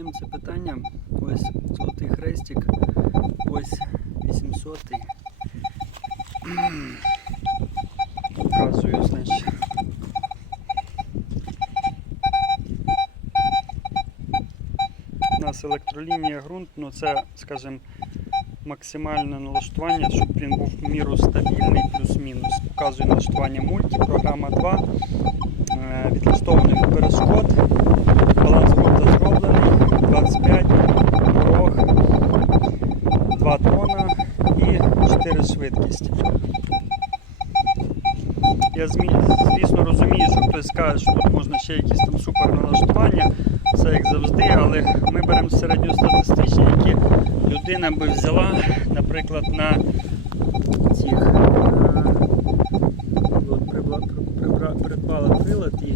Розіб'ємо це питання. Ось золотий хрестик, ось 800-й. Показую, значить. У нас електролінія ґрунт, ну це, скажімо, максимальне налаштування, щоб він був в міру стабільний, плюс-мінус. Показую налаштування мульті, програма 2. Е, Відлаштовуємо перешкод. 2 тона і 4 швидкість. Я звісно розумію, що хтось скаже, що тут можна ще якісь там супер налаштування, все як завжди, але ми беремо середньостатистичні, які людина би взяла, наприклад, на цих е, от придбала прилад і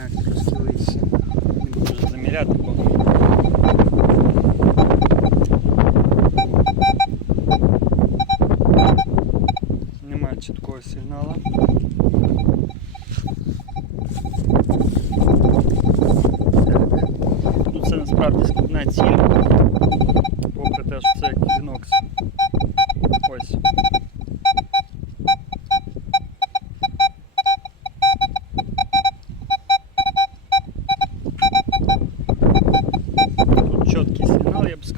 Так, трошки вище. Не буду вже заміряти, бо немає чіткого сигналу. Так. Ну це насправді складна ціль, попри те, що це Equinox.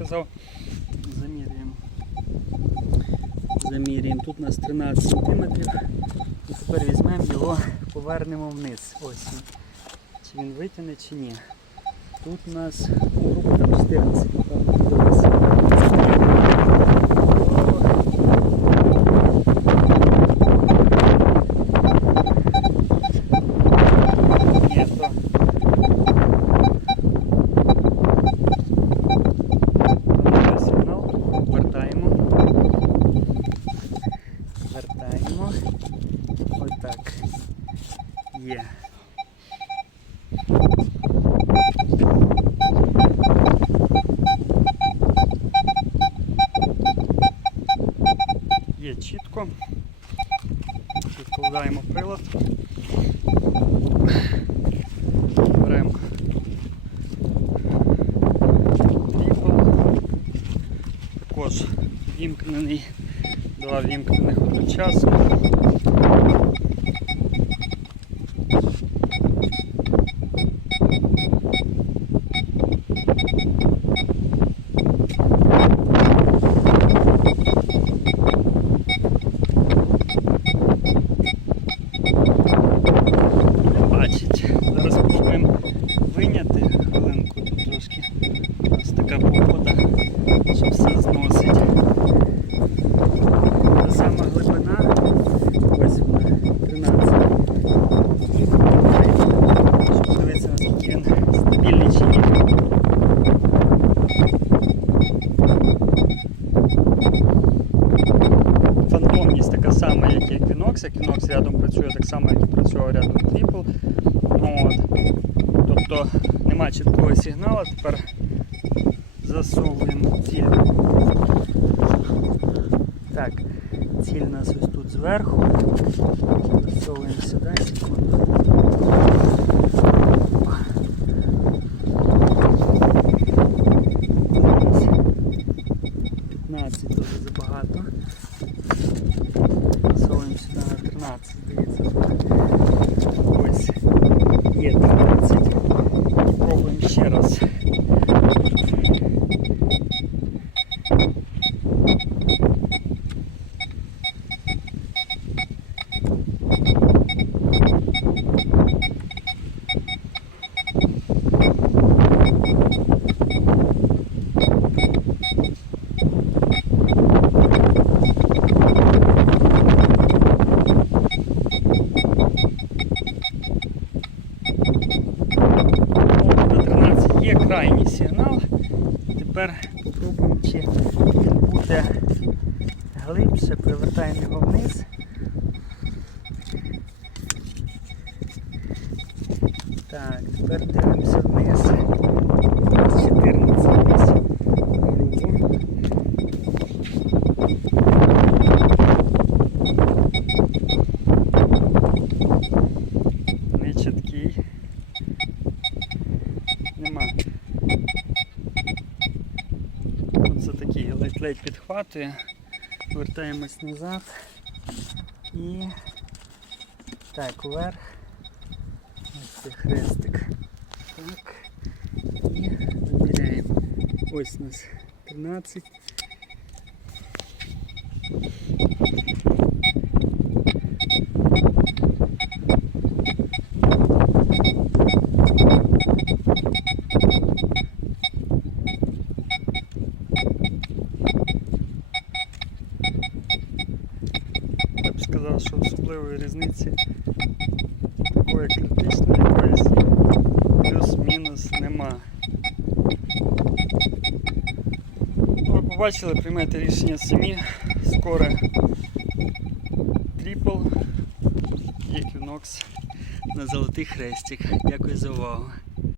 сказав. Замірюємо. Замірюємо. Тут у нас 13 см. І тепер візьмемо його, повернемо вниз. Ось. Чи він витягне, чи ні. Тут у нас група грубо 14, напевно, Є. Є чітко. Відкладаємо прилад. Беремо Ріпл. Також вімкнений, два вімкнених одночасно. Бачить. Зараз спробуємо виняти Така як і Equinox. Equinox рядом працює так само, як і працював рядом Triple. От. Тобто нема чіткого сигналу, тепер засовуємо ціль. Так, ціль у нас ось тут зверху. Засовуємо сюди, секунду. Ось. 15 дуже забагато. Засовуємо сюди на 13, здається. Ось. Є 13. І пробуємо ще раз. тепер спробуємо, чи він буде глибше, привертаємо його вниз. Так, тепер дивимося вниз. 14 грубо. Не. Нема. Оце такий ледь-ледь підхватує. Вертаємось назад. І так, вверх. Ось цей хрестик. Так. І виміряємо. Ось у нас 13. Сказав, що особливої різниці такої критичної якоїсь плюс-мінус нема. Ви побачили, приймайте рішення самі. Скоро трипл і Equinox на золотий хрестик. Дякую за увагу.